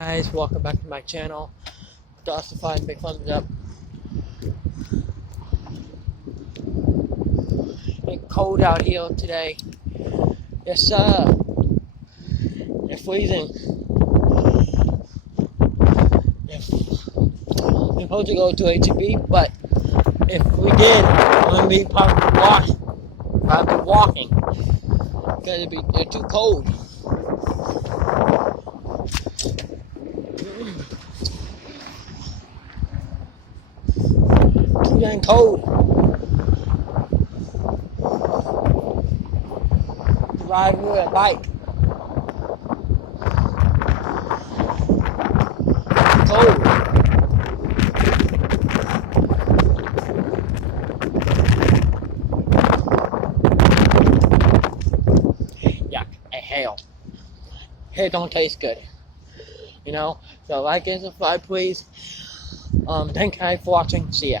Guys, welcome back to my channel. Dosified, big thumbs up. It's cold out here today. Yes, sir. It's freezing. We're supposed to go to HEB, but if we did, I'm gonna be probably walking because they're too cold. Too dang cold. Ride with a bike. Cold. Yuck. Hell. It don't taste good. You know? So like and subscribe, please. Thank you guys for watching. See ya.